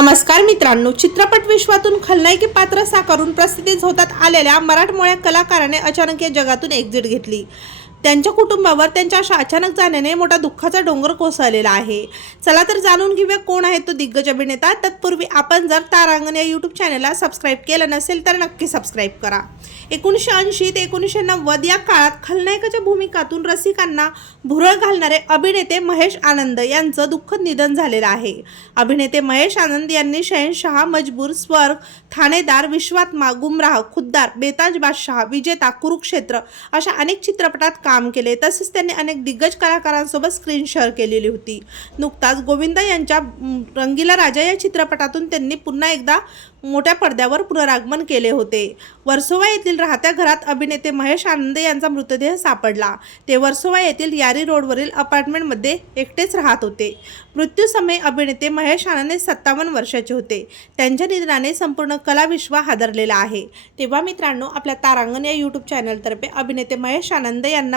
नमस्कार मित्रांनो चित्रपट विश्वातून खलनायकी पात्र साकारून प्रसिद्धीत होतात आलेल्या मराठमोळ्या कलाकाराने अचानक या जगातून एक्झिट घेतली. त्यांच्या कुटुंबावर त्यांच्या अशा अचानक जाण्याने मोठा दुःखाचा डोंगर कोसळलेला आहे. चला तर जाणून घेऊया कोण आहे तो दिग्गज अभिनेता. तत्पूर्वी आपण जर तारांगण या यूट्यूब चॅनलला सबस्क्राईब केलं नसेल तर नक्की सबस्क्राईब करा. एकोणीसशे ऐंशी ते एकोणीसशे नव्वद या काळात खलनायकाच्या भूमिकातून रसिकांना भुरळ घालणारे अभिनेते महेश आनंद यांचं दुःखद निधन झालेलं आहे. अभिनेते महेश आनंद यांनी शहनशहा मजबूर स्वर्ग थाणेदार विश्वात्मा गुमराह खुद्दार बेताज बादशाह विजेता कुरुक्षेत्र अशा अनेक चित्रपटात काम केले तसेच त्यांनी अनेक दिग्गज कलाकारांसोबत स्क्रीन शेअर केलेली होती. नुकताच गोविंदा यांच्या रंगीला राजा या चित्रपटातून त्यांनी पुन्हा एकदा मोठ्या पडद्यावर पुनरागमन केले होते. वर्सोवा येथील राहत्या घरात अभिनेते महेश आनंद यांचा मृतदेह सापडला. ते वर्सोवा येथील यारी रोडवरील अपार्टमेंटमध्ये एकटेच राहत होते. मृत्यूसमयी अभिनेते महेश आनंद सत्तावन्न वर्षाचे होते. त्यांच्या निधनाने संपूर्ण कलाविश्व हादरलेला आहे. तेव्हा मित्रांनो आपल्या तारांगण या यूट्यूब चॅनलतर्फे अभिनेते महेश आनंद यांना